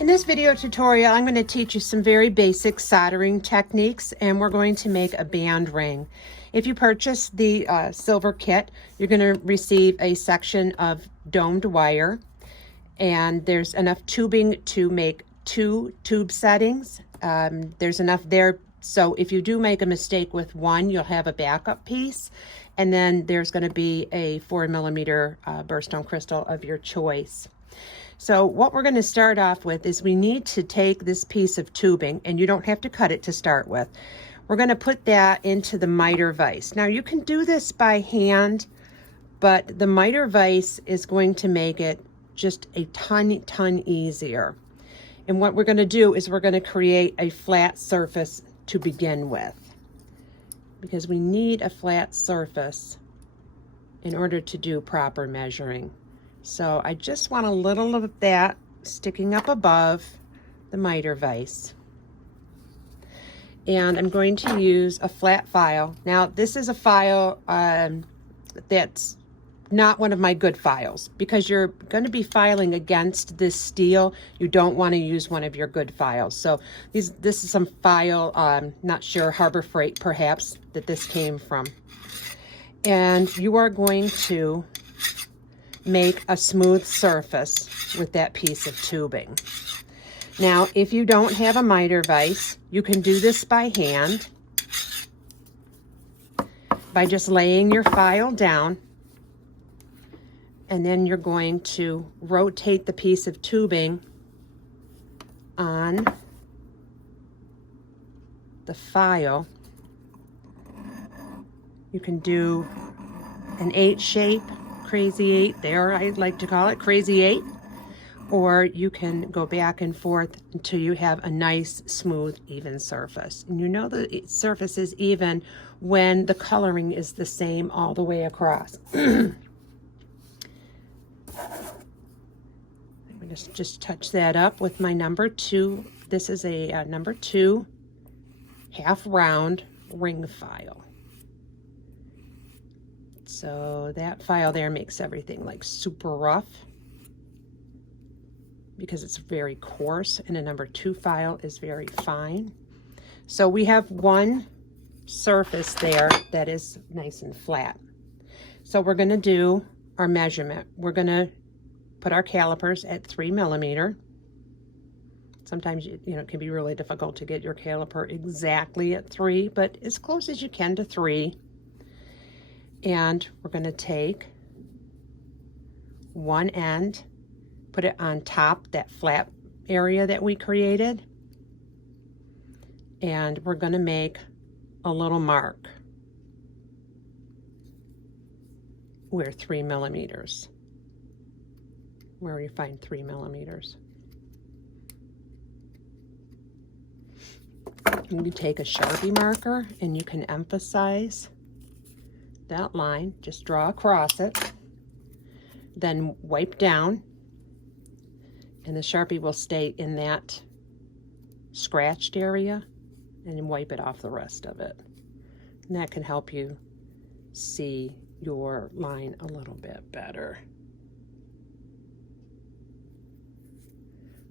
In this video tutorial, I'm going to teach you some very basic soldering techniques, and we're going to make a band ring. If you purchase the silver kit, you're going to receive a section of domed wire, and there's enough tubing to make 2 tube settings. There's enough there, so if you do make a mistake with one, you'll have a backup piece, and then there's going to be a 4mm birthstone crystal of your choice. So what we're going to start off with is we need to take this piece of tubing, and you don't have to cut it to start with. We're going to put that into the miter vise. Now you can do this by hand, but the miter vise is going to make it just a ton easier. And what we're going to do is we're going to create a flat surface to begin with, because we need a flat surface in order to do proper measuring. So I just want a little of that sticking up above the miter vise. And I'm going to use a flat file. Now this is a file that's not one of my good files, because you're going to be filing against this steel. You don't want to use one of your good files. So this is some file, not sure, Harbor Freight perhaps, that this came from. And you are going to make a smooth surface with that piece of tubing. Now, if you don't have a miter vise, you can do this by hand by just laying your file down, and then you're going to rotate the piece of tubing on the file. You can do an 8 shape, crazy 8 there, I like to call it crazy 8, or you can go back and forth until you have a nice smooth even surface. And you know the surface is even when the coloring is the same all the way across. I'm going to just touch that up with my number 2. This is a number 2 half round ring file. So that file there makes everything like super rough because it's very coarse, and a number 2 file is very fine. So we have one surface there that is nice and flat. So we're going to do our measurement. We're going to put our calipers at 3mm. Sometimes you know it can be really difficult to get your caliper exactly at 3, but as close as you can to 3. And we're going to take one end, put it on top, that flat area that we created, and we're going to make a little mark where 3mm, where you find 3mm. You can take a Sharpie marker and you can emphasize that line, just draw across it, then wipe down, and the Sharpie will stay in that scratched area, and then wipe it off the rest of it. And that can help you see your line a little bit better.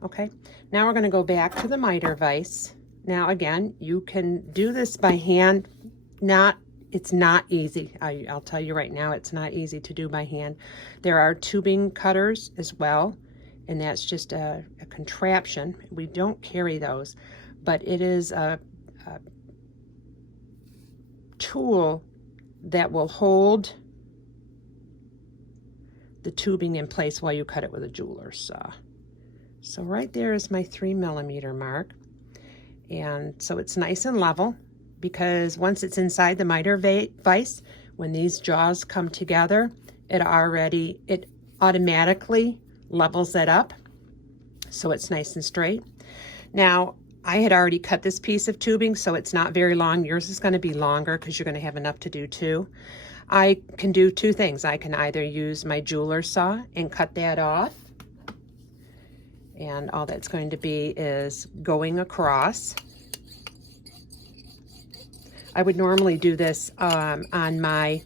Okay, now we're going to go back to the miter vise. Now again, you can do this by hand. It's not easy. I'll tell you right now, it's not easy to do by hand. There are tubing cutters as well, and that's just a contraption. We don't carry those, but it is a tool that will hold the tubing in place while you cut it with a jeweler's saw. So right there is my 3mm mark, and so it's nice and level, because once it's inside the miter vise, when these jaws come together, it automatically levels it up, so it's nice and straight. Now, I had already cut this piece of tubing, so it's not very long. Yours is going to be longer because you're going to have enough to do too. I can do 2 things. I can either use my jeweler's saw and cut that off, and all that's going to be is going across. I would normally do this on my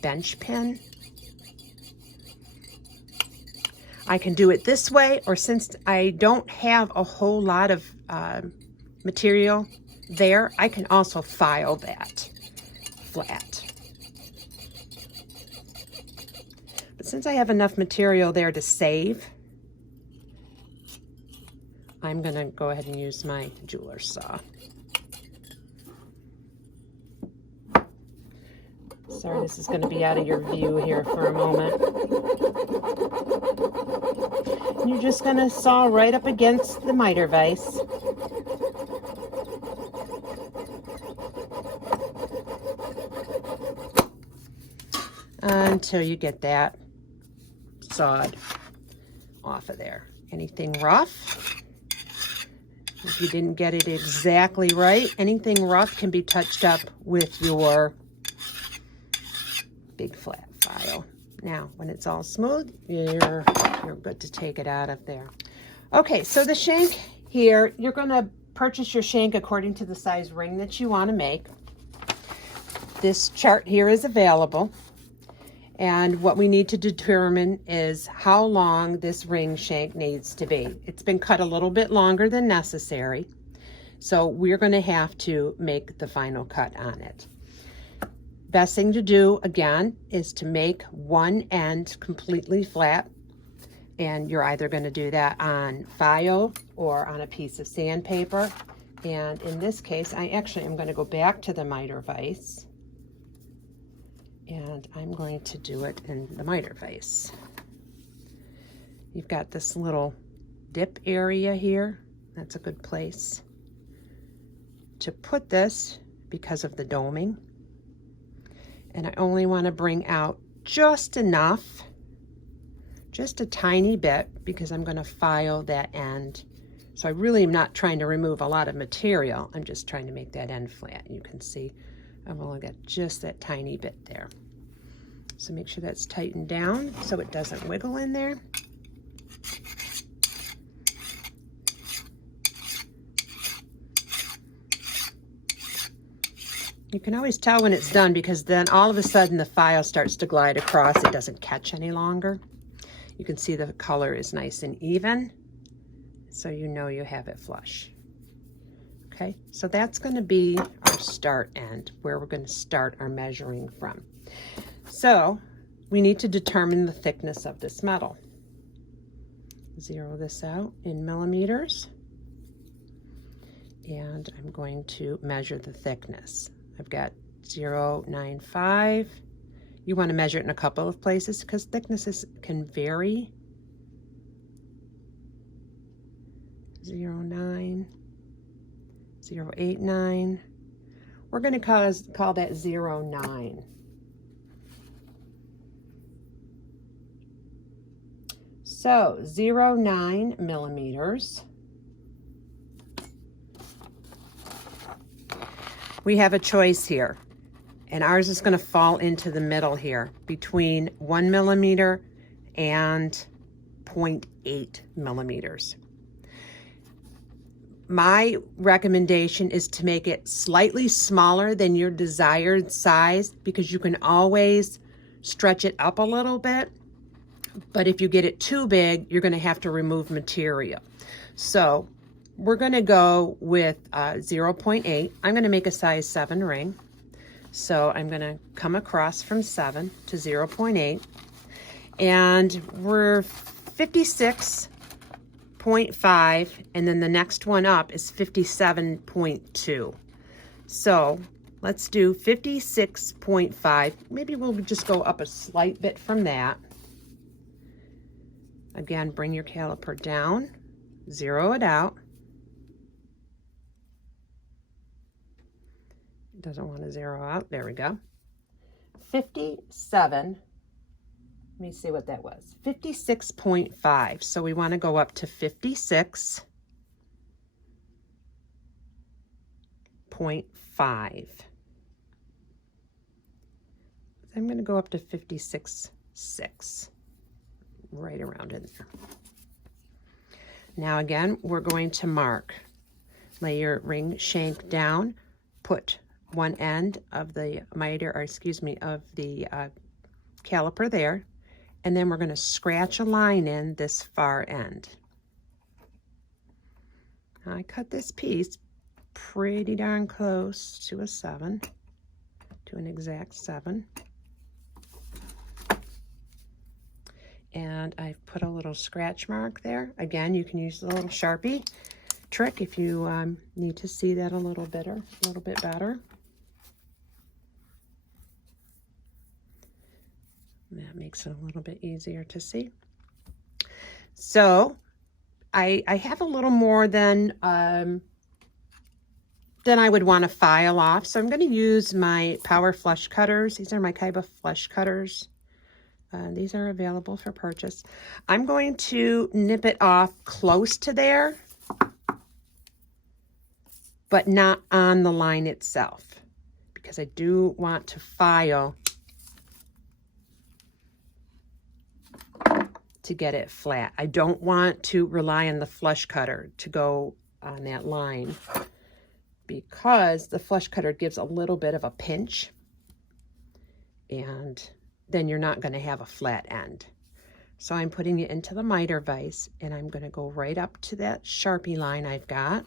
bench pen. I can do it this way, or since I don't have a whole lot of material there, I can also file that flat. But since I have enough material there to save, I'm gonna go ahead and use my jeweler's saw. Sorry, this is going to be out of your view here for a moment. And you're just going to saw right up against the miter vise. Until you get that sawed off of there. Anything rough, if you didn't get it exactly right, anything rough can be touched up with your big flat file. Now, when it's all smooth, you're good to take it out of there. Okay, so the shank here, you're going to purchase your shank according to the size ring that you want to make. This chart here is available, and what we need to determine is how long this ring shank needs to be. It's been cut a little bit longer than necessary, so we're going to have to make the final cut on it. Best thing to do, again, is to make one end completely flat. And you're either going to do that on file or on a piece of sandpaper. And in this case, I actually am going to go back to the miter vise. And I'm going to do it in the miter vise. You've got this little dip area here. That's a good place to put this because of the doming. And I only want to bring out just enough, just a tiny bit, because I'm going to file that end. So I really am not trying to remove a lot of material. I'm just trying to make that end flat. You can see I've only got just that tiny bit there. So make sure that's tightened down so it doesn't wiggle in there. You can always tell when it's done because then all of a sudden the file starts to glide across. It doesn't catch any longer. You can see the color is nice and even, so you know you have it flush. Okay, so that's going to be our start end, where we're going to start our measuring from. So we need to determine the thickness of this metal. Zero this out in millimeters, and I'm going to measure the thickness. I've got 0.95. You want to measure it in a couple of places because thicknesses can vary. 0.9, 0.89. We're going to call that 0.9. So 0.9 millimeters. We have a choice here, and ours is going to fall into the middle here between 1 millimeter and 0.8 millimeters. My recommendation is to make it slightly smaller than your desired size because you can always stretch it up a little bit. But if you get it too big, you're going to have to remove material. So we're going to go with 0.8. I'm going to make a size 7 ring. So I'm going to come across from 7 to 0.8. And we're 56.5. And then the next one up is 57.2. So let's do 56.5. Maybe we'll just go up a slight bit from that. Again, bring your caliper down, zero it out. It doesn't want to zero out. There we go. 57. Let me see what that was. 56.5. So we want to go up to 56.5. I'm going to go up to 56.6. Right around in there. Now again, we're going to mark. Lay your ring shank down, put one end of the miter, or excuse me, of the caliper there, and then we're going to scratch a line in this far end. Now, I cut this piece pretty darn close to a 7, to an exact 7. And I've put a little scratch mark there. Again, you can use the little Sharpie trick if you need to see that a little bit better. That makes it a little bit easier to see. So I have a little more than I would want to file off. So I'm going to use my Power Flush Cutters. These are my Kaiba Flush Cutters. These are available for purchase. I'm going to nip it off close to there, but not on the line itself, because I do want to file to get it flat. I don't want to rely on the flush cutter to go on that line, because the flush cutter gives a little bit of a pinch, and then you're not going to have a flat end. So I'm putting it into the miter vise, and I'm going to go right up to that Sharpie line I've got.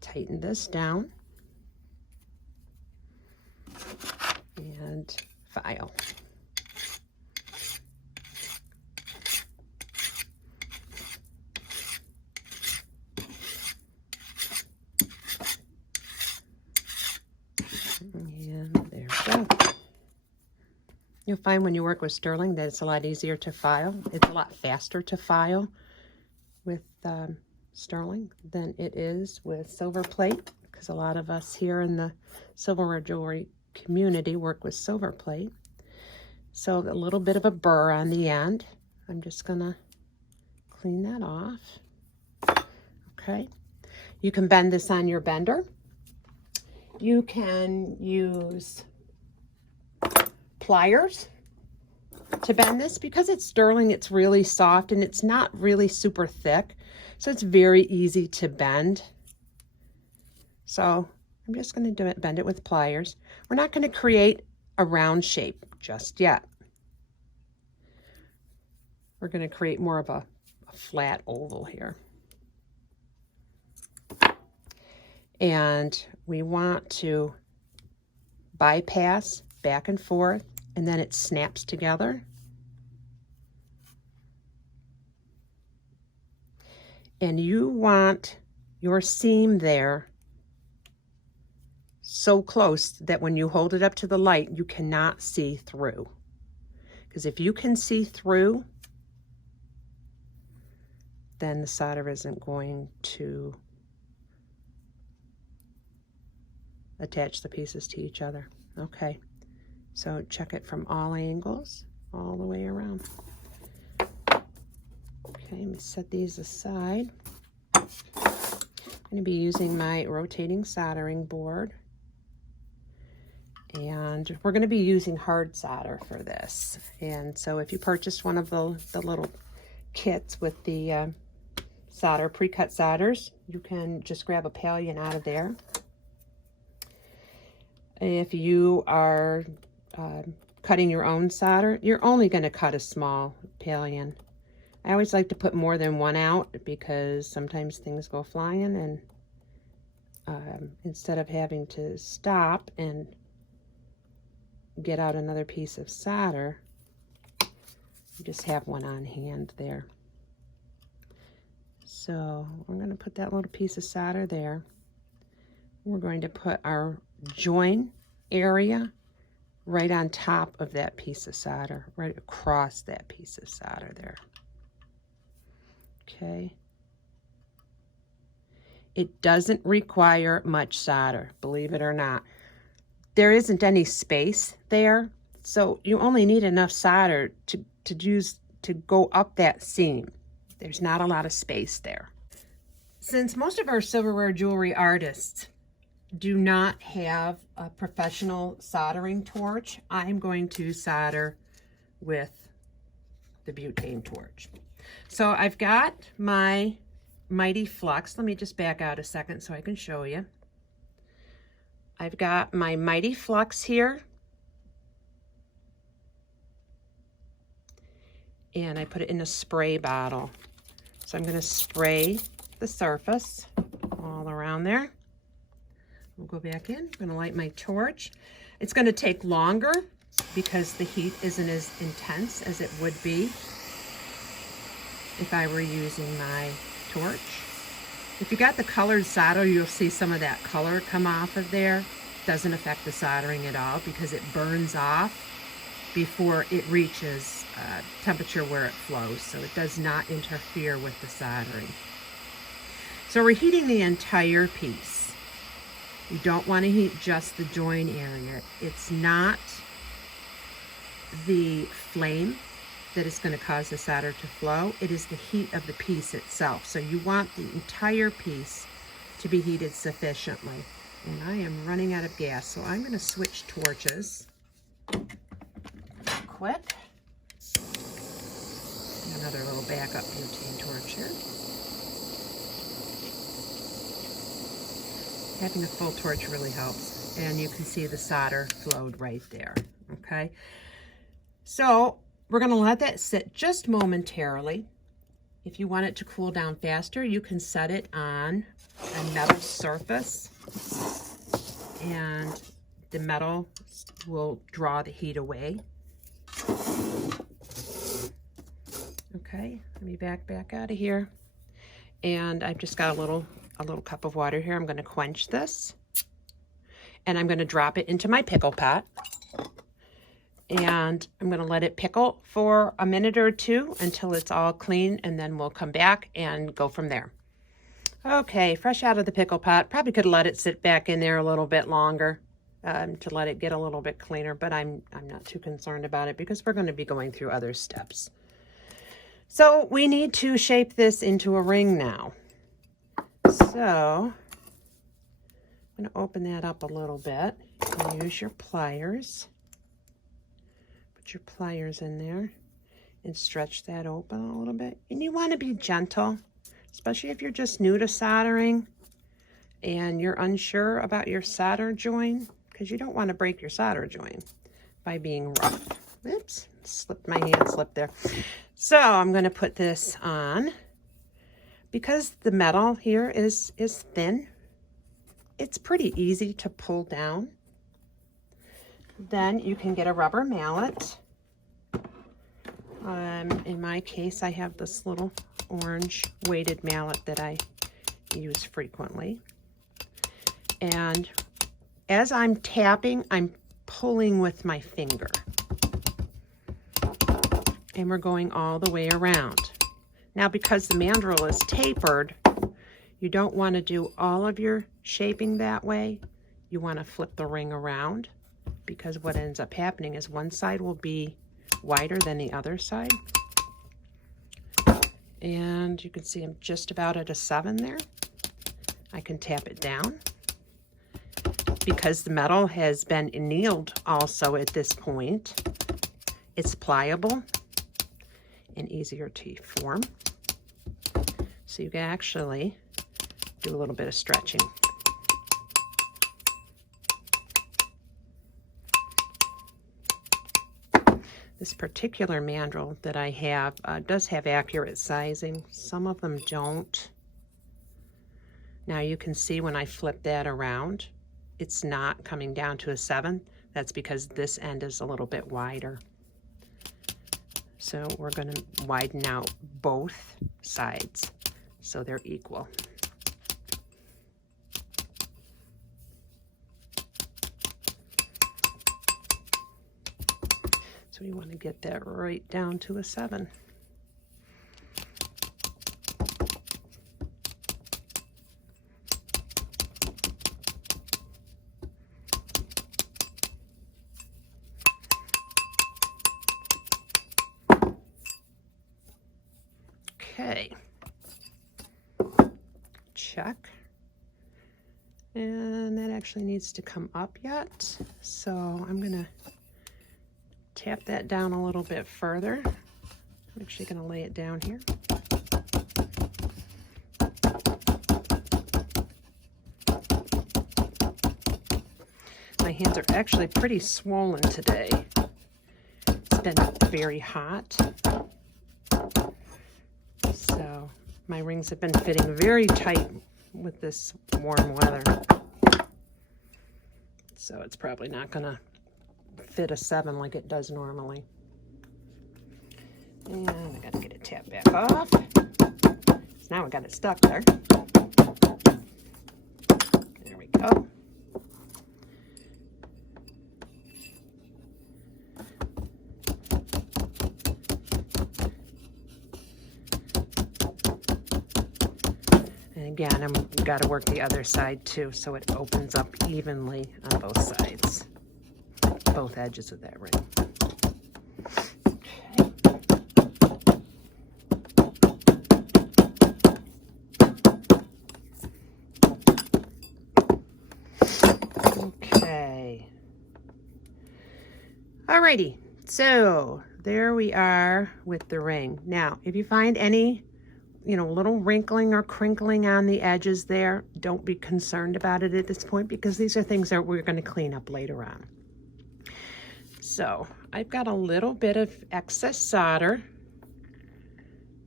Tighten this down and file. And there we go. You'll find when you work with sterling that it's a lot easier to file. It's a lot faster to file with sterling than it is with silver plate, because a lot of us here in the silverware jewelry community work with silver plate. So a little bit of a burr on the end. I'm just gonna clean that off. Okay. You can bend this on your bender. You can use pliers to bend this. Because it's sterling, it's really soft and it's not really super thick, so it's very easy to bend. So I'm just going to bend it with pliers. We're not going to create a round shape just yet. We're going to create more of a flat oval here. And we want to bypass back and forth, and then it snaps together. And you want your seam there so close that when you hold it up to the light, you cannot see through. Because if you can see through, then the solder isn't going to attach the pieces to each other. Okay, so check it from all angles, all the way around. Okay, let me set these aside. I'm going to be using my rotating soldering board. And we're going to be using hard solder for this. And so if you purchase one of the little kits with the solder, pre-cut solders, you can just grab a pallion out of there. If you are cutting your own solder, you're only going to cut a small pallion. I always like to put more than one out, because sometimes things go flying, and instead of having to stop and get out another piece of solder, you just have one on hand there. So we're going to put that little piece of solder there. We're going to put our join area right on top of that piece of solder, right across that piece of solder there. Okay. It doesn't require much solder, believe it or not. There isn't any space there, so you only need enough solder to go up that seam. There's not a lot of space there. Since most of our silverware jewelry artists do not have a professional soldering torch, I'm going to solder with the butane torch. So I've got my Mighty Flux. Let me just back out a second so I can show you. I've got my Mighty Flux here. and I put it in a spray bottle. So I'm going to spray the surface all around there. We'll go back in. I'm going to light my torch. It's going to take longer because the heat isn't as intense as it would be if I were using my torch. If you got the colored solder, you'll see some of that color come off of there. Doesn't affect the soldering at all because it burns off before it reaches temperature where it flows. So it does not interfere with the soldering. So we're heating the entire piece. You don't want to heat just the join area. It's not the flame that is going to cause the solder to flow. It is the heat of the piece itself. So you want the entire piece to be heated sufficiently. And I am running out of gas, so I'm going to switch torches quick. Another little backup butane torch here. Having a full torch really helps, and you can see the solder flowed right there. Okay, so we're going to let that sit just momentarily. If you want it to cool down faster, you can set it on a metal surface, and the metal will draw the heat away. Okay, let me back out of here. And I've just got a little cup of water here. I'm going to quench this, and I'm going to drop it into my pickle pot. And I'm going to let it pickle for a minute or two until it's all clean, and then we'll come back and go from there. Okay, fresh out of the pickle pot. Probably could let it sit back in there a little bit longer to let it get a little bit cleaner, but I'm not too concerned about it because we're going to be going through other steps. So we need to shape this into a ring now. So I'm going to open that up a little bit and use your pliers. Put your pliers in there and stretch that open a little bit. And you want to be gentle, especially if you're just new to soldering and you're unsure about your solder join, because you don't want to break your solder join by being rough. Oops, my hand slipped there. So I'm going to put this on. Because the metal here is thin, it's pretty easy to pull down. Then you can get a rubber mallet. In my case, I have this little orange weighted mallet that I use frequently. And as I'm tapping, I'm pulling with my finger. And we're going all the way around. Now, because the mandrel is tapered, you don't want to do all of your shaping that way. You want to flip the ring around, because what ends up happening is one side will be wider than the other side. And you can see I'm just about at a 7 there. I can tap it down. Because the metal has been annealed also at this point, it's pliable and easier to form. So you can actually do a little bit of stretching. This particular mandrel that I have does have accurate sizing. Some of them don't. Now you can see when I flip that around, it's not coming down to a 7. That's because this end is a little bit wider. So we're going to widen out both sides so they're equal. So we want to get that right down to a 7. Okay, check. And that actually needs to come up yet. So I'm gonna tap that down a little bit further. I'm actually gonna lay it down here. My hands are actually pretty swollen today. It's been very hot. My rings have been fitting very tight with this warm weather. So it's probably not gonna fit a 7 like it does normally. And I gotta get it tapped back off. So now I got it stuck there. There we go. And again, I've got to work the other side too, so it opens up evenly on both sides, both edges of that ring. Okay. Alrighty, so there we are with the ring. Now, if you find any little wrinkling or crinkling on the edges there, don't be concerned about it at this point, because these are things that we're going to clean up later on. So I've got a little bit of excess solder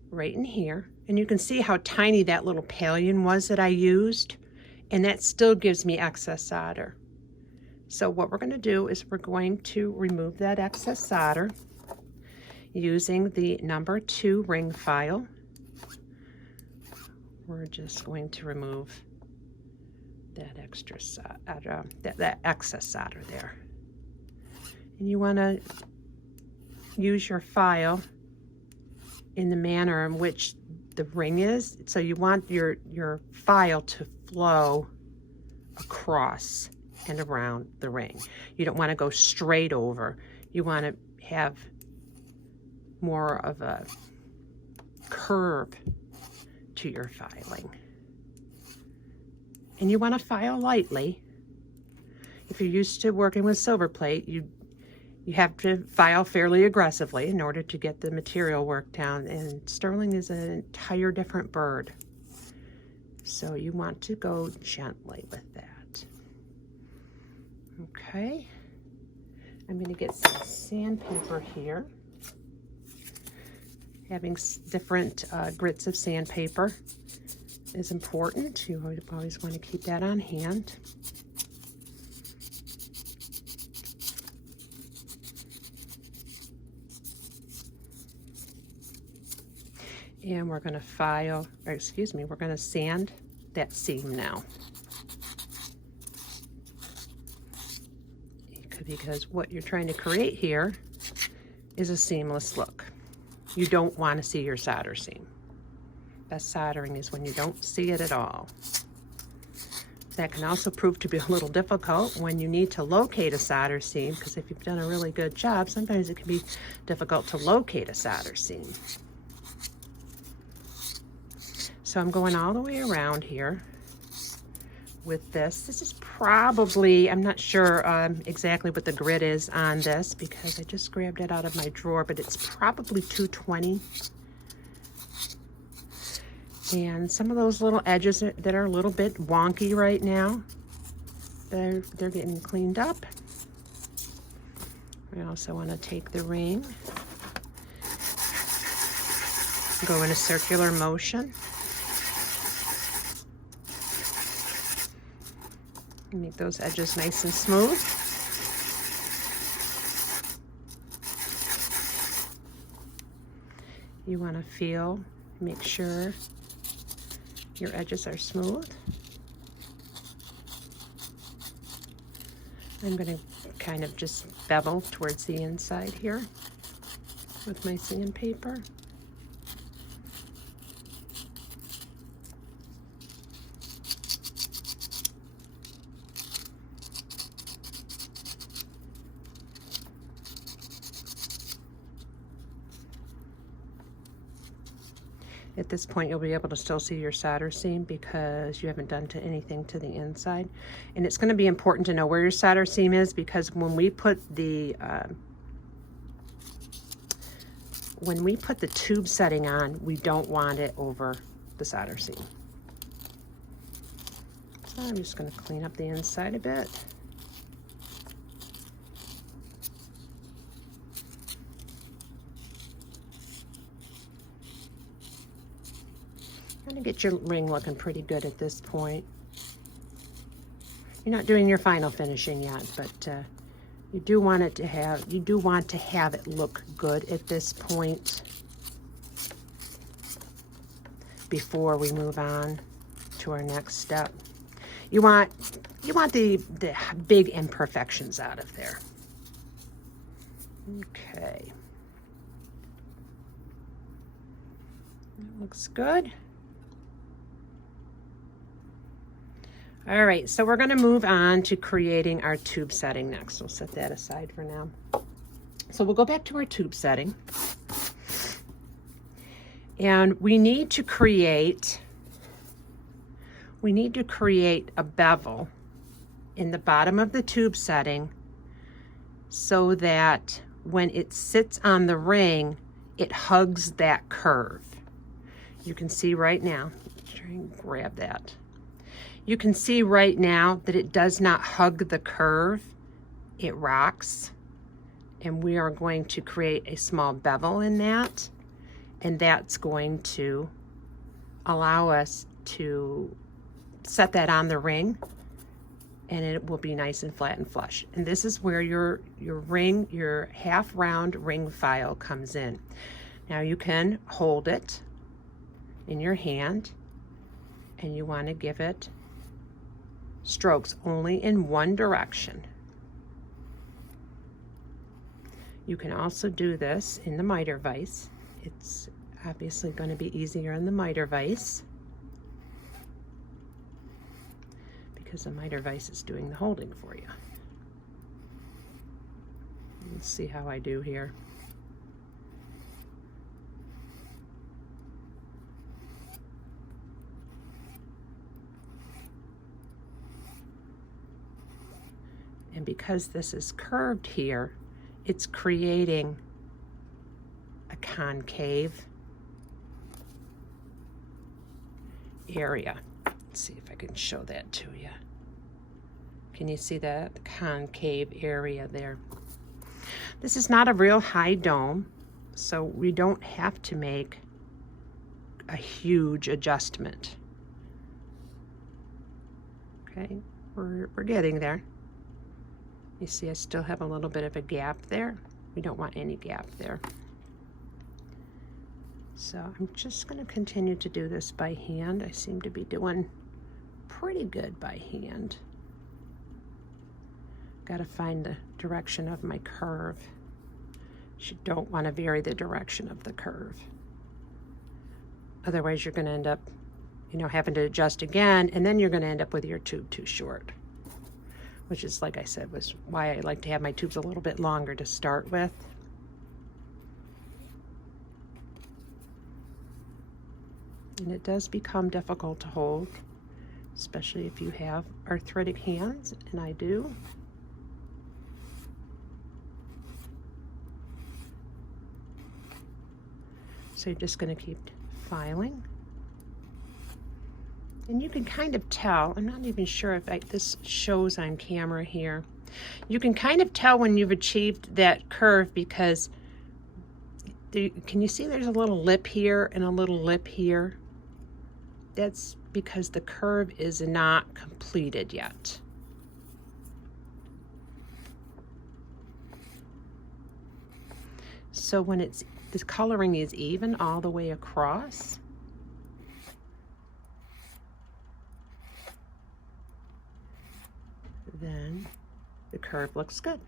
right in here, and you can see how tiny that little pallium was that I used, and that still gives me excess solder. So what we're going to do is we're going to remove that excess solder using the number 2 ring file. We're just going to remove that extra solder, that excess solder there. And you want to use your file in the manner in which the ring is. So you want your file to flow across and around the ring. You don't want to go straight over. You want to have more of a curve to your filing. And you want to file lightly. If you're used to working with silver plate, you have to file fairly aggressively in order to get the material work down, and sterling is an entire different bird. So you want to go gently with that. Okay. I'm going to get some sandpaper here. Having different grits of sandpaper is important. You always want to keep that on hand. And we're going to we're going to sand that seam now. Because what you're trying to create here is a seamless look. You don't want to see your solder seam. Best soldering is when you don't see it at all. That can also prove to be a little difficult when you need to locate a solder seam, because if you've done a really good job, sometimes it can be difficult to locate a solder seam. So I'm going all the way around here with this. This is probably, I'm not sure exactly what the grit is on this, because I just grabbed it out of my drawer, but it's probably 220. And some of those little edges that are a little bit wonky right now, they're getting cleaned up. I also want to take the ring, go in a circular motion. Make those edges nice and smooth. You want to make sure your edges are smooth. I'm going to kind of just bevel towards the inside here with my sandpaper. At this point, you'll be able to still see your solder seam because you haven't done anything to the inside. And it's going to be important to know where your solder seam is, because when we put the tube setting on, we don't want it over the solder seam. So I'm just going to clean up the inside a bit. want to get your ring looking pretty good at this point. You're not doing your final finishing yet, but you do want it to have, you do want to have it look good at this point before we move on to our next step. You want the big imperfections out of there. Okay. That looks good. All right, so we're going to move on to creating our tube setting next. We'll set that aside for now. So we'll go back to our tube setting. And we need to create a bevel in the bottom of the tube setting so that when it sits on the ring, it hugs that curve. You can see right now, let's try and grab that. You can see right now that it does not hug the curve, it rocks. And we are going to create a small bevel in that, and that's going to allow us to set that on the ring, and it will be nice and flat and flush. And this is where your ring, your half round ring file comes in. Now you can hold it in your hand, and you want to give it strokes only in one direction. You can also do this in the miter vise. It's obviously going to be easier in the miter vise because the miter vise is doing the holding for you. Let's see how I do here. And because this is curved here, it's creating a concave area. Let's see if I can show that to you. Can you see that? The concave area there. This is not a real high dome, so we don't have to make a huge adjustment. Okay, we're getting there. You see I still have a little bit of a gap there. We don't want any gap there. So I'm just going to continue to do this by hand. I seem to be doing pretty good by hand. Got to find the direction of my curve. You don't want to vary the direction of the curve. Otherwise you're going to end up, having to adjust again, and then you're going to end up with your tube too short. Which is, like I said, was why I like to have my tubes a little bit longer to start with. And it does become difficult to hold, especially if you have arthritic hands, and I do. So you're just going to keep filing. And you can kind of tell, I'm not even sure if this shows on camera here. You can kind of tell when you've achieved that curve because, can you see there's a little lip here and a little lip here? That's because the curve is not completed yet. So when the coloring is even all the way across, then the curve looks good.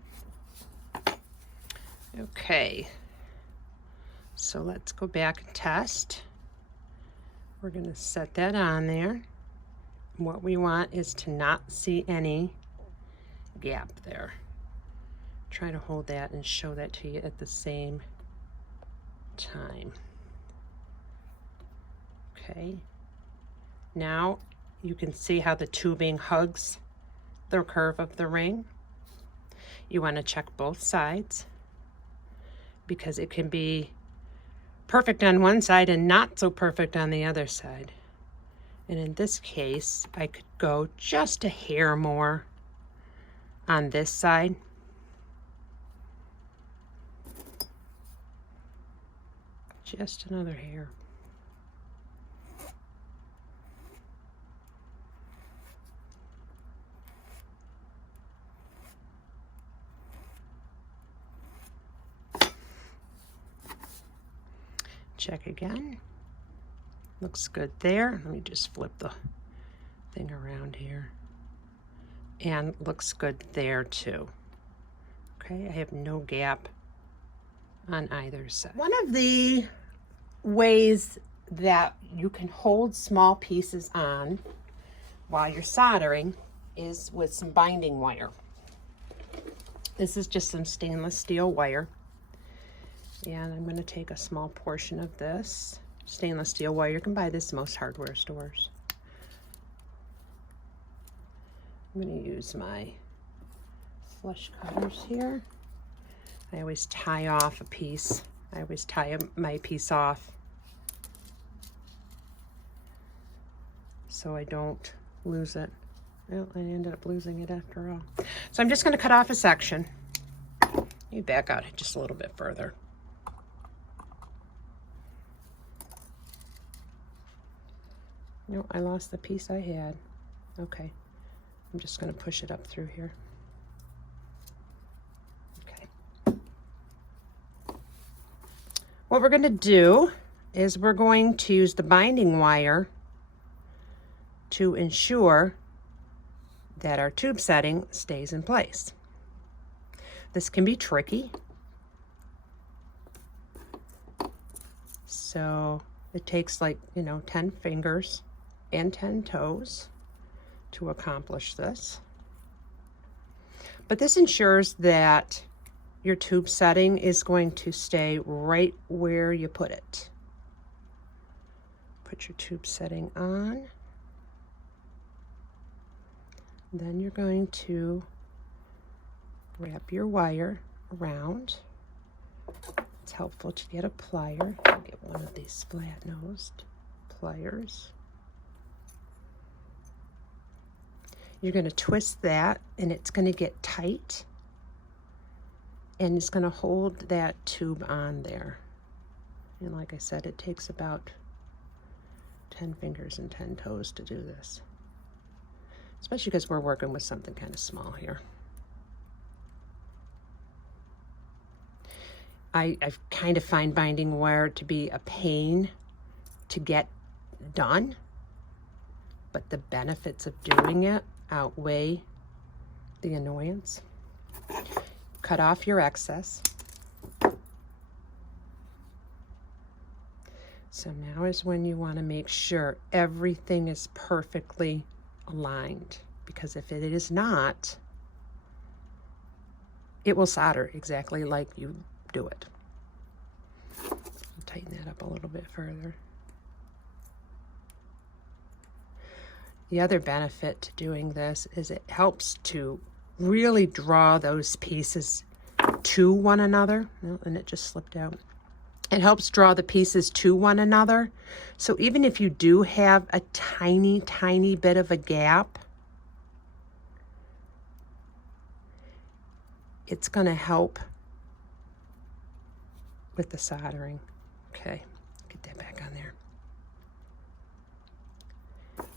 Okay, so let's go back and test. We're going to set that on there. What we want is to not see any gap there. Try to hold that and show that to you at the same time. Okay, now you can see how the tubing hugs the curve of the ring. You want to check both sides because it can be perfect on one side and not so perfect on the other side. And in this case, I could go just a hair more on this side. Just another hair. check again. Looks good there. Let me just flip the thing around here. And looks good there too. Okay, I have no gap on either side. One of the ways that you can hold small pieces on while you're soldering is with some binding wire. This is just some stainless steel wire. And I'm going to take a small portion of this stainless steel wire. You can buy this in most hardware stores. I'm going to use my flush cutters here. I always tie off a piece. I always tie my piece off so I don't lose it. Well, I ended up losing it after all. So I'm just going to cut off a section. You back out just a little bit further. No, I lost the piece I had. Okay. I'm just going to push it up through here. Okay. What we're going to do is we're going to use the binding wire to ensure that our tube setting stays in place. This can be tricky. So it takes, like, 10 fingers and 10 toes to accomplish this. But this ensures that your tube setting is going to stay right where you put it. Put your tube setting on. Then you're going to wrap your wire around. It's helpful to get a plier. I'll get one of these flat-nosed pliers. You're going to twist that, and it's going to get tight, and it's going to hold that tube on there. And like I said, it takes about 10 fingers and 10 toes to do this, especially because we're working with something kind of small here. I kind of find binding wire to be a pain to get done, but the benefits of doing it outweigh the annoyance. Cut off your excess. So now is when you want to make sure everything is perfectly aligned, because if it is not, it will solder exactly like you do it. I'll tighten that up a little bit further. The other benefit to doing this is it helps to really draw those pieces to one another. Oh, and it just slipped out. It helps draw the pieces to one another. So even if you do have a tiny, tiny bit of a gap, it's going to help with the soldering. Okay, get that back on there.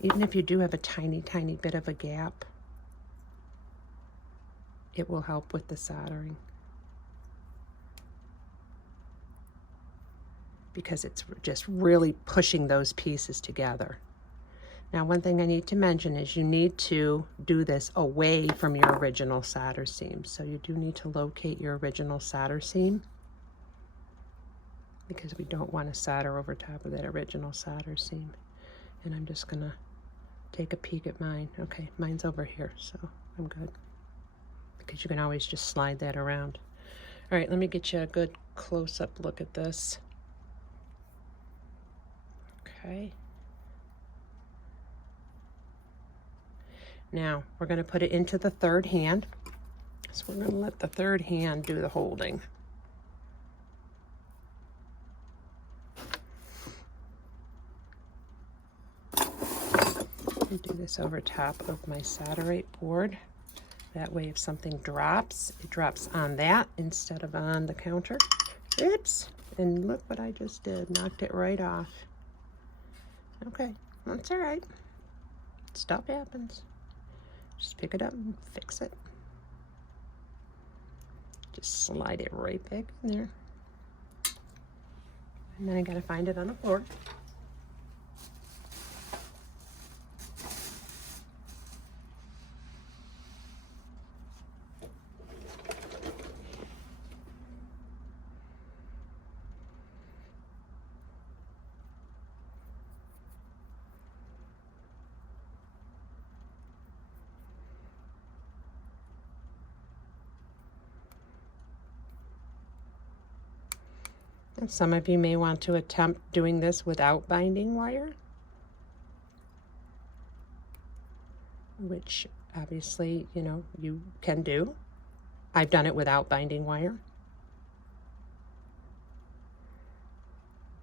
Even if you do have a tiny, tiny bit of a gap, it will help with the soldering, because it's just really pushing those pieces together. Now, one thing I need to mention is you need to do this away from your original solder seam. So you do need to locate your original solder seam, because we don't want to solder over top of that original solder seam. And I'm just gonna take a peek at mine. Okay, mine's over here, so I'm good, because you can always just slide that around. All right, let me get you a good close-up look at this. Okay. Now, we're going to put it into the third hand. So we're going to let the third hand do the holding. Do this over top of my solderate board. That way, if something drops, it drops on that instead of on the counter. Oops, and look what I just did. Knocked it right off. Okay, that's all right. Stuff happens. Just pick it up and fix it. Just slide it right back in there. And then I gotta find it on the floor. And some of you may want to attempt doing this without binding wire, which obviously, you know, you can do. I've done it without binding wire.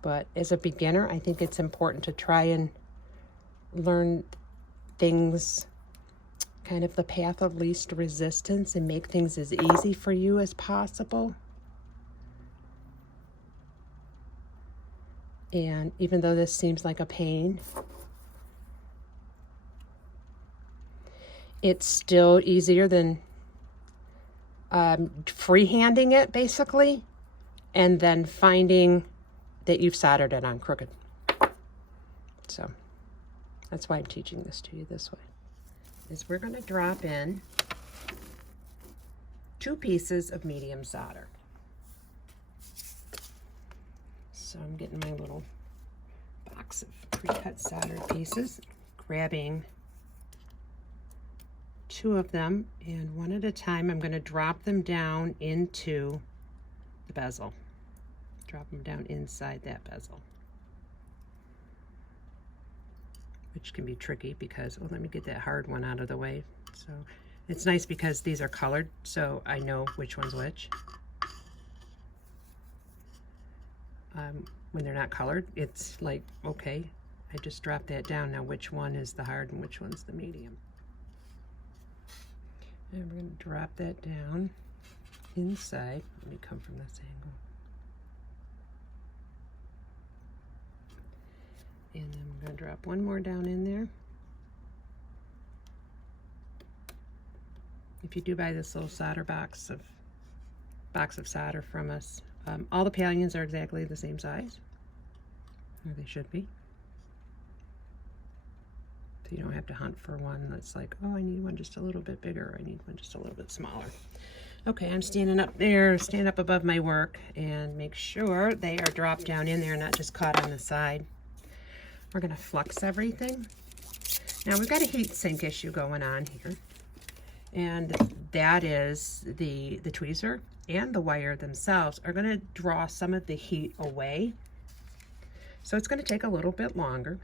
But as a beginner, I think it's important to try and learn things, kind of the path of least resistance, and make things as easy for you as possible. And even though this seems like a pain, it's still easier than freehanding it, basically, and then finding that you've soldered it on crooked. So that's why I'm teaching this to you this way. Is we're going to drop in 2 pieces of medium solder. So I'm getting my little box of pre-cut solder pieces, grabbing 2 of them, and one at a time I'm going to drop them down into the bezel. Drop them down inside that bezel, which can be tricky because, oh, let me get that hard one out of the way. So it's nice because these are colored, so I know which one's which. When they're not colored, it's like, okay, I just dropped that down. Now which one is the hard and which one's the medium? And we're going to drop that down inside. Let me come from this angle. And then I'm going to drop one more down in there. If you do buy this little solder box of solder from us, all the pallions are exactly the same size, or they should be. So you don't have to hunt for one that's like, oh, I need one just a little bit bigger, or I need one just a little bit smaller. Okay, I'm standing up there, stand up above my work, and make sure they are dropped down in there, not just caught on the side. We're going to flux everything. Now we've got a heat sink issue going on here, and that is the tweezer and the wire themselves are going to draw some of the heat away. So it's going to take a little bit longer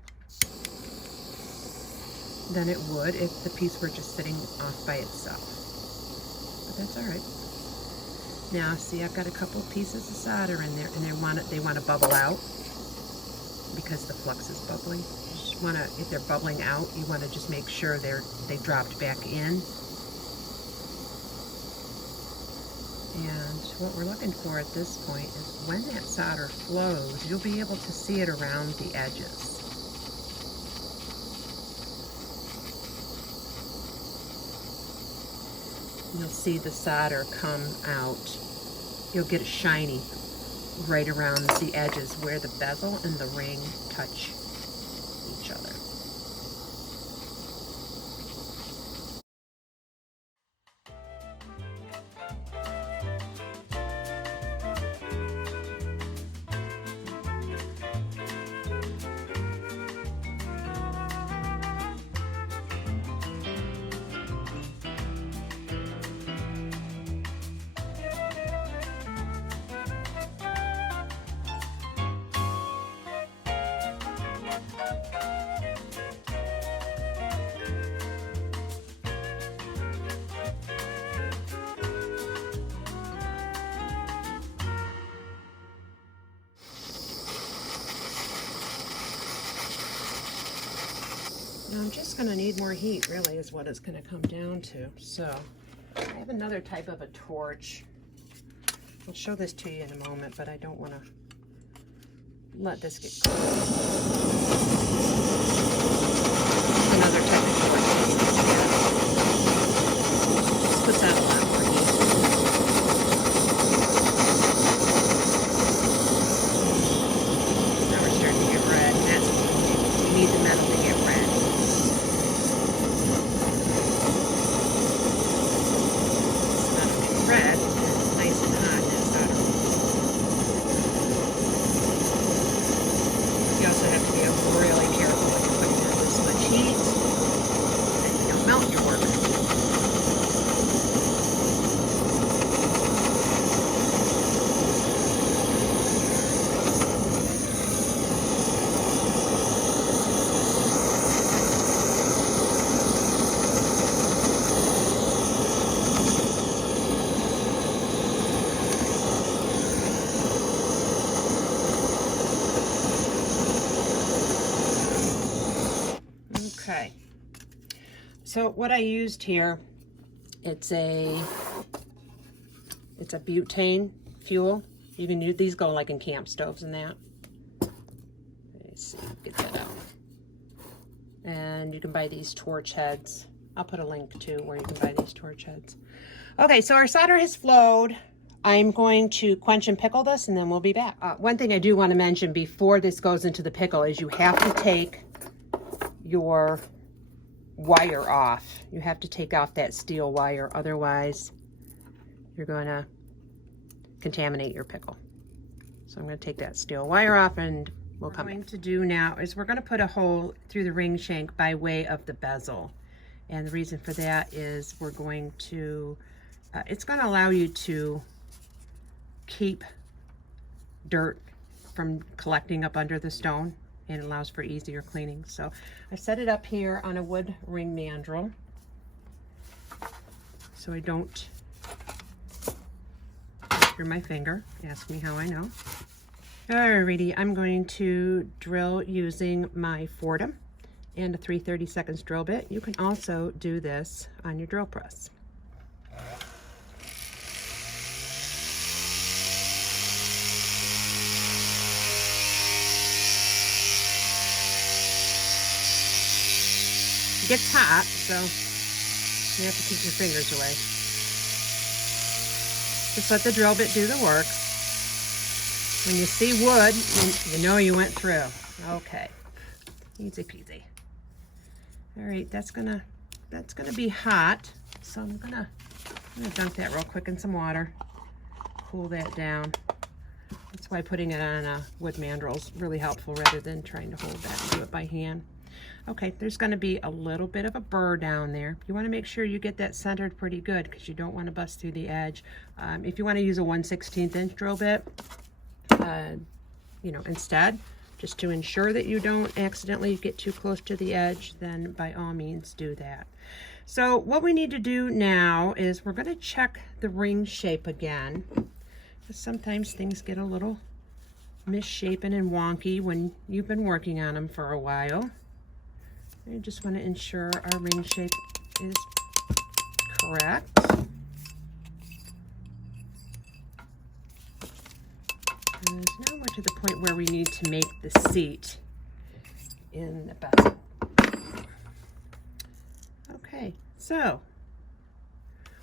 than it would if the piece were just sitting off by itself. But that's all right. Now, see, I've got a couple pieces of solder in there, and they want to bubble out because the flux is bubbling. You just want to, if they're bubbling out, you want to just make sure they dropped back in. And what we're looking for at this point is when that solder flows, you'll be able to see it around the edges. You'll see the solder come out. You'll get it shiny right around the edges where the bezel and the ring touch each other. Now I'm just going to need more heat, really, is what it's going to come down to. So I have another type of a torch. I'll show this to you in a moment, but I don't want to let this get cold. Another type of torch. Just puts out a lot more heat. so what I used here, it's a butane fuel. You can use these, go like in camp stoves and that. Let's see, get that out. And you can buy these torch heads. I'll put a link to where you can buy these torch heads. Okay, so our solder has flowed. I'm going to quench and pickle this, and then we'll be back. One thing I do want to mention before this goes into the pickle is you have to take your wire off. You have to take off that steel wire, otherwise you're going to contaminate your pickle. So I'm going to take that steel wire off, and we'll come. What I'm going to do now is we're going to put a hole through the ring shank by way of the bezel. And the reason for that is we're going to, it's going to allow you to keep dirt from collecting up under the stone, and it allows for easier cleaning. So I set it up here on a wood ring mandrel so I don't through my finger. Ask me how I know. Alrighty, I'm going to drill using my Fordham and a 3/32 drill bit. You can also do this on your drill press. It gets hot, so you have to keep your fingers away. Just let the drill bit do the work. When you see wood, you know you went through. Okay, easy peasy. All right, that's gonna be hot, so I'm gonna dunk that real quick in some water, cool that down. That's why putting it on a wood mandrel is really helpful rather than trying to hold that and do it by hand. Okay, there's going to be a little bit of a burr down there. You want to make sure you get that centered pretty good because you don't want to bust through the edge. If you want to use a 1/16 inch drill bit, you know, instead, just to ensure that you don't accidentally get too close to the edge, then by all means do that. So what we need to do now is we're going to check the ring shape again, because sometimes things get a little misshapen and wonky when you've been working on them for a while. I just want to ensure our ring shape is correct. And now we're to the point where we need to make the seat in the bezel. Okay, so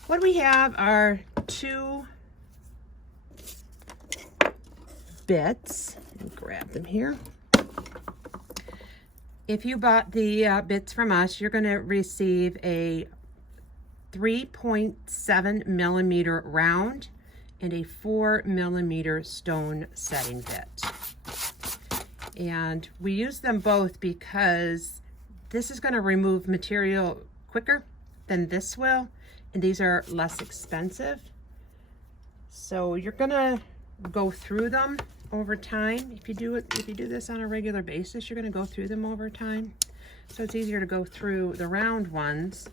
what we have are two bits. Let me grab them here. If you bought the bits from us, you're going to receive a 3.7 millimeter round and a 4 millimeter stone setting bit. And we use them both because this is going to remove material quicker than this will, and these are less expensive. So you're going to go through them over time. If you do this on a regular basis, you're going to go through them over time. So it's easier to go through the round ones,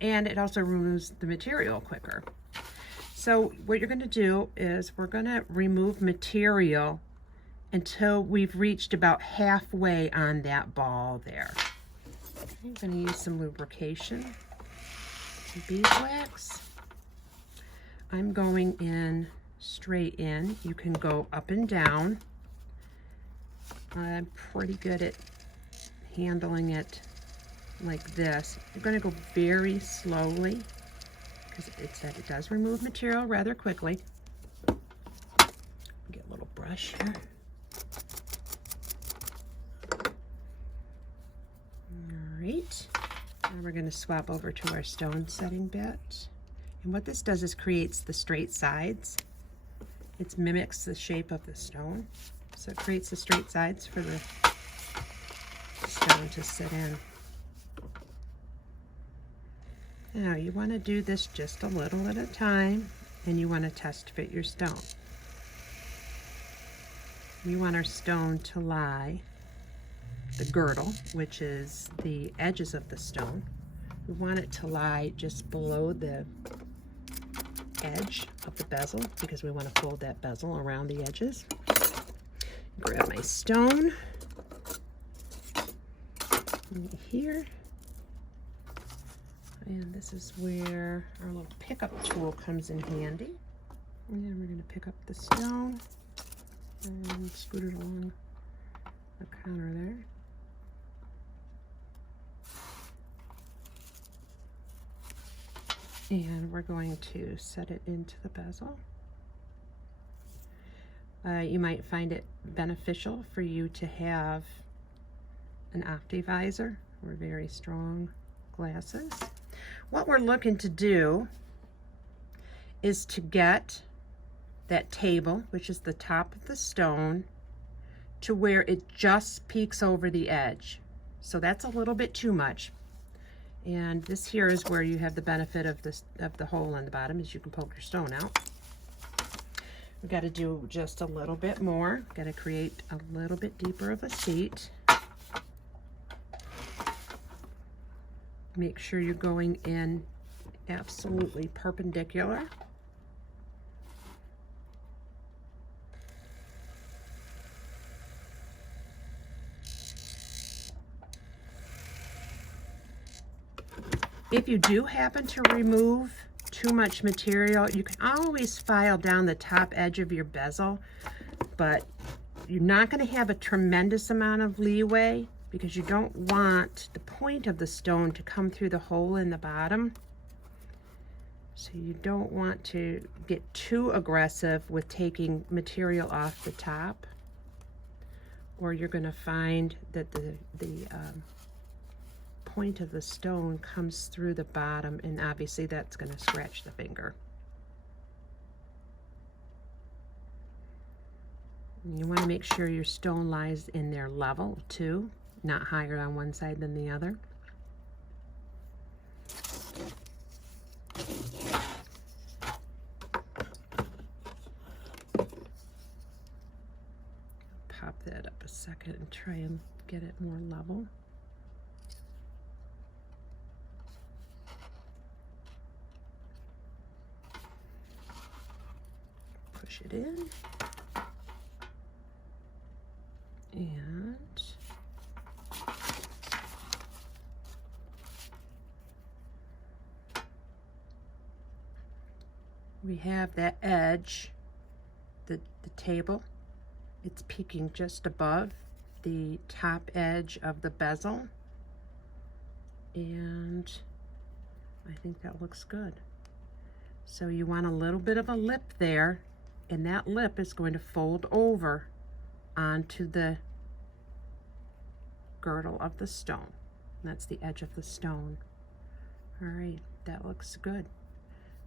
and it also removes the material quicker. So what you're going to do is we're going to remove material until we've reached about halfway on that ball there. I'm going to use some lubrication, some beeswax. I'm going in straight in. You can go up and down. I'm pretty good at handling it like this. You're going to go very slowly because it said it does remove material rather quickly. Get a little brush here. All right. Now we're going to swap over to our stone setting bit. And what this does is creates the straight sides. It mimics the shape of the stone, so it creates the straight sides for the stone to sit in. Now you want to do this just a little at a time, and you want to test fit your stone. We want our stone to lie, the girdle, which is the edges of the stone, we want it to lie just below the edge of the bezel because we want to fold that bezel around the edges. Grab my stone here. And this is where our little pickup tool comes in handy. And we're going to pick up the stone and scoot it along the counter there. And we're going to set it into the bezel. You might find it beneficial for you to have an optivisor or very strong glasses. What we're looking to do is to get that table, which is the top of the stone, to where it just peeks over the edge. So that's a little bit too much. And this here is where you have the benefit of the hole in the bottom, is you can poke your stone out. We've got to do just a little bit more. Got to create a little bit deeper of a seat. Make sure you're going in absolutely perpendicular. If you do happen to remove too much material, you can always file down the top edge of your bezel, but you're not going to have a tremendous amount of leeway because you don't want the point of the stone to come through the hole in the bottom. So you don't want to get too aggressive with taking material off the top, or you're going to find that the point of the stone comes through the bottom, and obviously that's going to scratch the finger. And you want to make sure your stone lies in there level too, not higher on one side than the other. Pop that up a second and try and get it more level. Push it in. And we have that edge, the table, it's peeking just above the top edge of the bezel, and I think that looks good. So you want a little bit of a lip there, and that lip is going to fold over onto the girdle of the stone. That's the edge of the stone. All right, that looks good.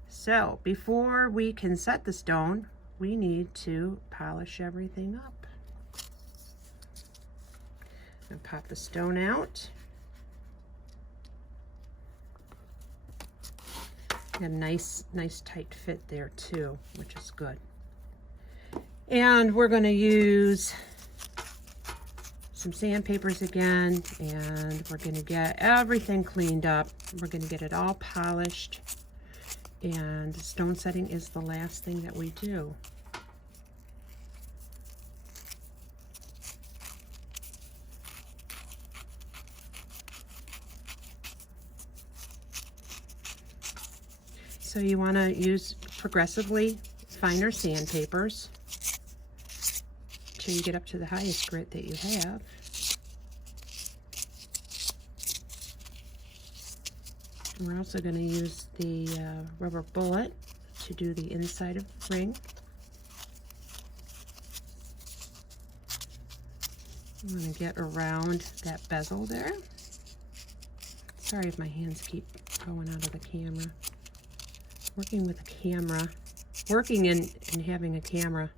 So before we can set the stone, we need to polish everything up. And pop the stone out. A nice tight fit there too, which is good. And we're going to use some sandpapers again, and we're going to get everything cleaned up. We're going to get it all polished, and stone setting is the last thing that we do. So you want to use progressively finer sandpapers till you get up to the highest grit that you have. And we're also going to use the rubber bullet to do the inside of the ring. I'm going to get around that bezel there. Sorry if my hands keep going out of the camera. Working with a camera, working and having a camera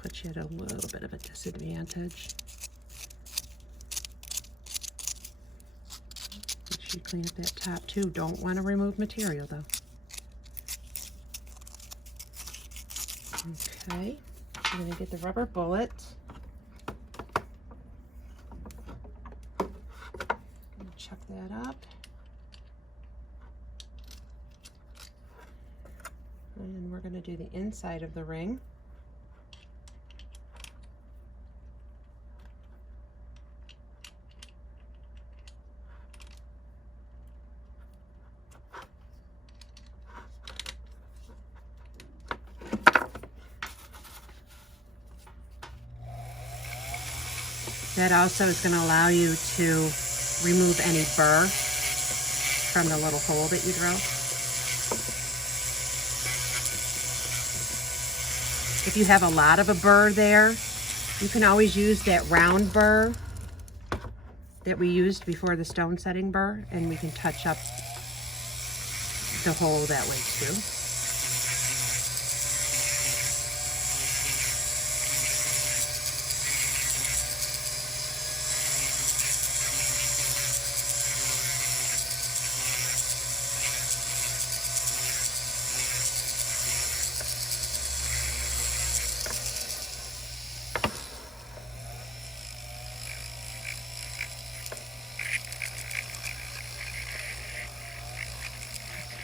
puts you at a little bit of a disadvantage. Make sure you clean up that top too. Don't want to remove material though. Okay, I'm going to get the rubber bullet. Chuck that up. And we're going to do the inside of the ring. That also is going to allow you to remove any burr from the little hole that you drilled. If you have a lot of a burr there, you can always use that round burr that we used before, the stone setting burr, and we can touch up the hole that way too.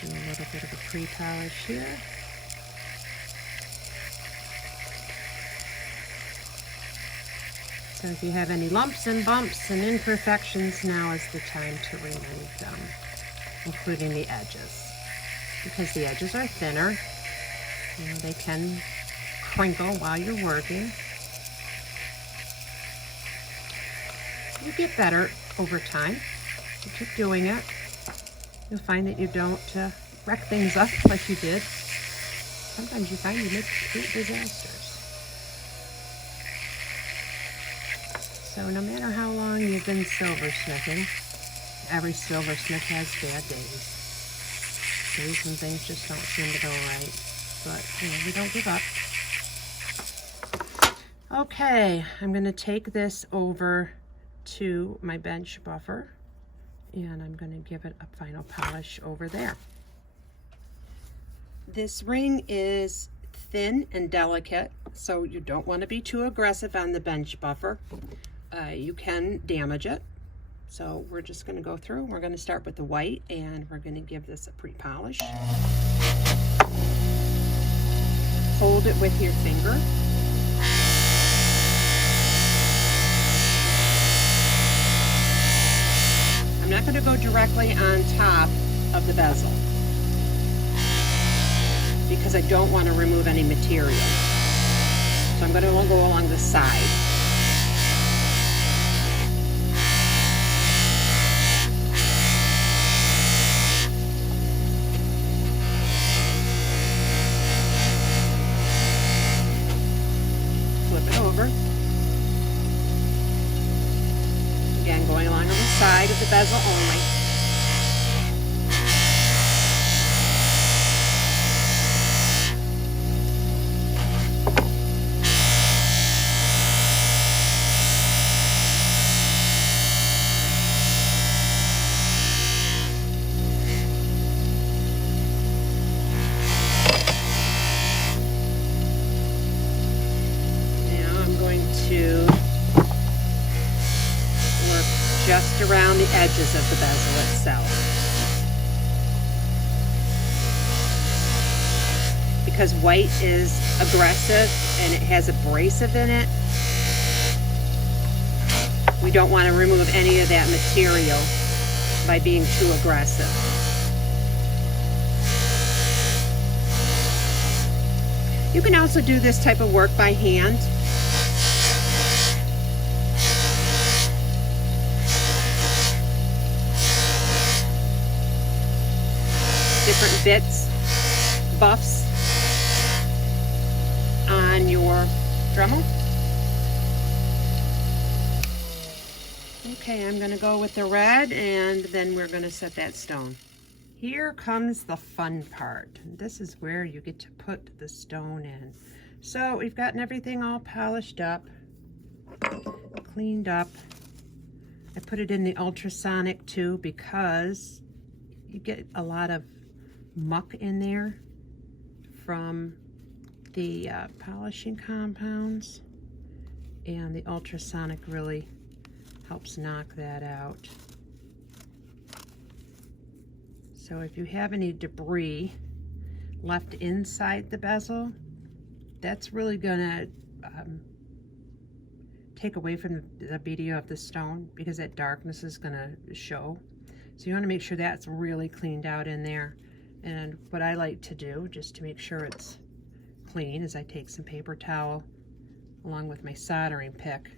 Do a little bit of a pre-polish here. So if you have any lumps and bumps and imperfections, now is the time to remove them, including the edges. Because the edges are thinner, you know, they can crinkle while you're working. You get better over time. You keep doing it. You'll find that you don't wreck things up like you did. Sometimes you find you make complete disasters. So no matter how long you've been silversmithing, every silversmith has bad days. Days when things just don't seem to go right. But, you know, we don't give up. Okay, I'm going to take this over to my bench buffer, and I'm going to give it a final polish over there. This ring is thin and delicate, so you don't want to be too aggressive on the bench buffer. You can damage it. So we're just going to go through. We're going to start with the white, and we're going to give this a pre-polish. Hold it with your finger. I'm not going to go directly on top of the bezel because I don't want to remove any material. So I'm going to go along the side. Flip it over. Again, going along on the side of the bezel only. Now I'm going to just around the edges of the bezel itself. Because white is aggressive and it has abrasive in it, we don't want to remove any of that material by being too aggressive. You can also do this type of work by hand. Different bits, buffs on your Dremel. Okay, I'm going to go with the red, and then we're going to set that stone. Here comes the fun part. This is where you get to put the stone in. So we've gotten everything all polished up, cleaned up. I put it in the ultrasonic too because you get a lot of muck in there from the polishing compounds, and the ultrasonic really helps knock that out. So if you have any debris left inside the bezel, that's really gonna take away from the beauty of the stone, because that darkness is gonna show. So you want to make sure that's really cleaned out in there. And what I like to do, just to make sure it's clean, is I take some paper towel along with my soldering pick,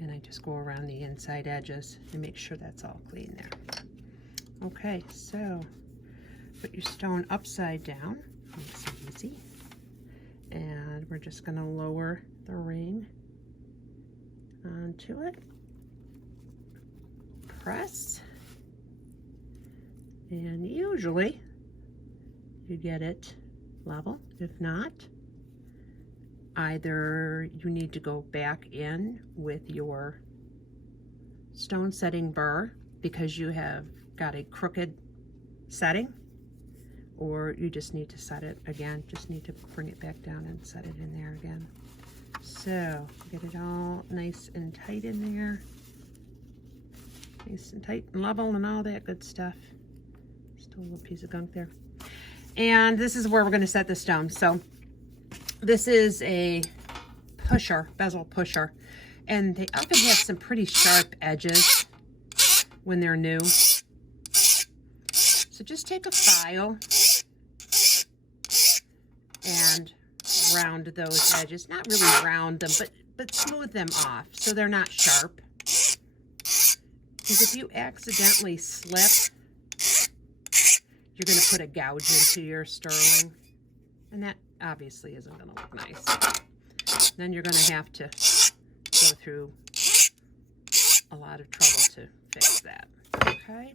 And I just go around the inside edges and make sure that's all clean there. Okay, so put your stone upside down. Makes it easy. And we're just going to lower the ring onto it. Press. And usually you get it level. If not, either you need to go back in with your stone setting burr because you have got a crooked setting, or you just need to set it again. Just need to bring it back down and set it in there again. So get it all nice and tight in there. Nice and tight and level and all that good stuff. Still a little piece of gunk there. And this is where we're going to set the stone. So this is a pusher, bezel pusher, and they often have some pretty sharp edges when they're new. So just take a file and round those edges. Not really round them, but smooth them off so they're not sharp. Because if you accidentally slip, you're going to put a gouge into your sterling, and that obviously isn't going to look nice. Then you're going to have to go through a lot of trouble to fix that. Okay?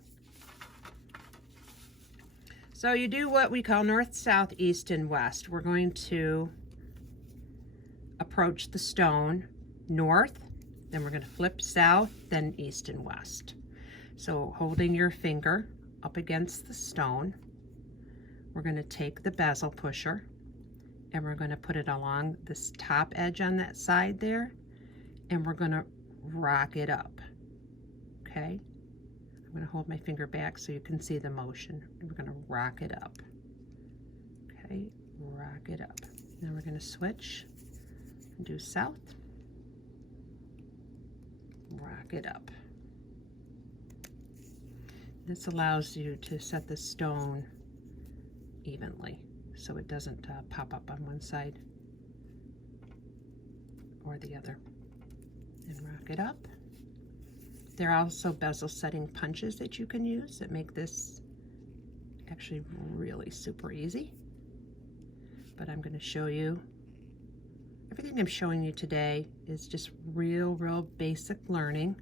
So you do what we call north, south, east, and west. We're going to approach the stone north, then we're going to flip south, then east and west. So holding your finger up against the stone, we're going to take the bezel pusher and we're going to put it along this top edge on that side there, and we're going to rock it up. Okay? I'm going to hold my finger back so you can see the motion. And we're going to rock it up. Okay? Rock it up. Now we're going to switch and do south. Rock it up. This allows you to set the stone evenly so it doesn't pop up on one side or the other. And rock it up. There are also bezel setting punches that you can use that make this actually really super easy. But I'm going to show you, everything I'm showing you today is just real basic learning.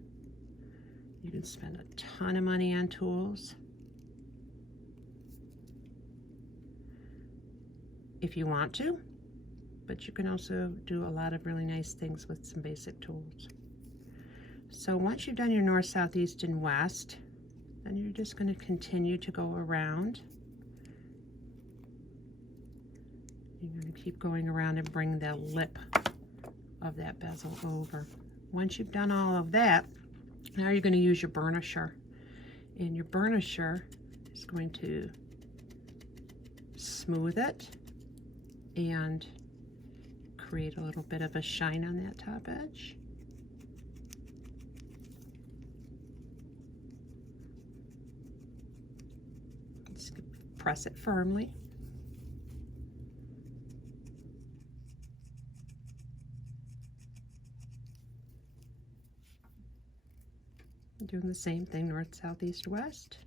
You can spend a ton of money on tools if you want to, but you can also do a lot of really nice things with some basic tools. So once you've done your north, south, east, and west, then you're just going to continue to go around. You're going to keep going around and bring the lip of that bezel over. Once you've done all of that, now you're going to use your burnisher. And your burnisher is going to smooth it and create a little bit of a shine on that top edge. Just press it firmly. Doing the same thing, north, south, east, west.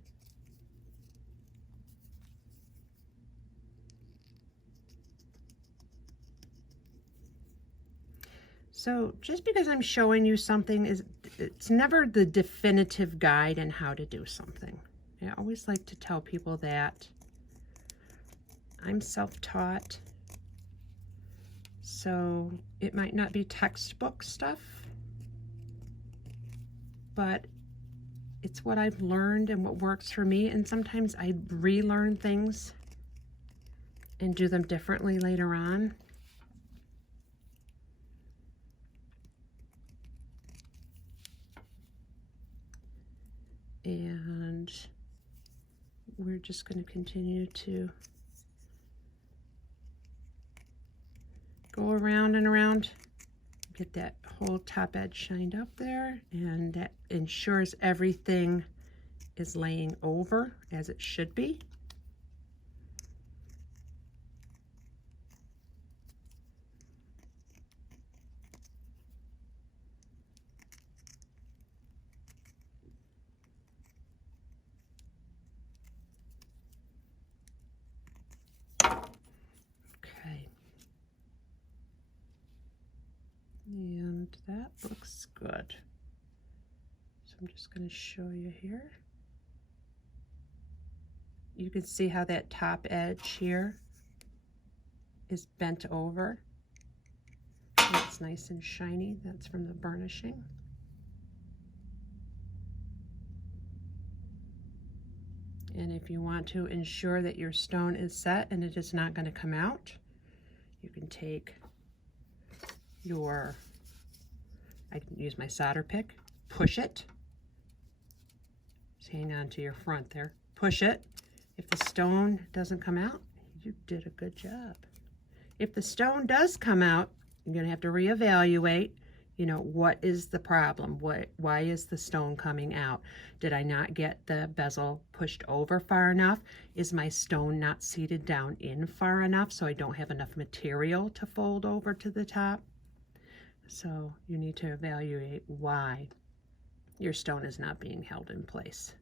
So just because I'm showing you something, it's never the definitive guide on how to do something. I always like to tell people that I'm self-taught, so it might not be textbook stuff, but it's what I've learned and what works for me, and sometimes I relearn things and do them differently later on. And we're just going to continue to go around and around, get that whole top edge shined up there, and that ensures everything is laying over as it should be. looks good. So I'm just going to show you here. You can see how that top edge here is bent over. And it's nice and shiny. That's from the burnishing. And if you want to ensure that your stone is set and it is not going to come out, you can take your, I can use my solder pick, push it, just hang on to your front there, push it. If the stone doesn't come out, you did a good job. If the stone does come out, you're going to have to reevaluate, you know, what is the problem? Why is the stone coming out? Did I not get the bezel pushed over far enough? Is my stone not seated down in far enough so I don't have enough material to fold over to the top? So you need to evaluate why your stone is not being held in place.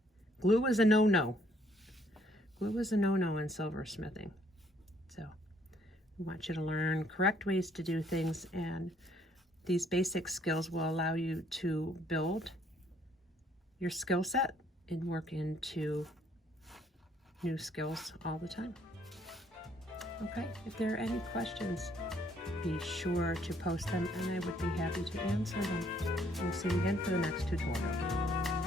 Glue is a no-no. Glue is a no-no in silversmithing. So we want you to learn correct ways to do things, and these basic skills will allow you to build your skill set and work into new skills all the time. Okay, if there are any questions, be sure to post them and I would be happy to answer them. We'll see you again for the next tutorial.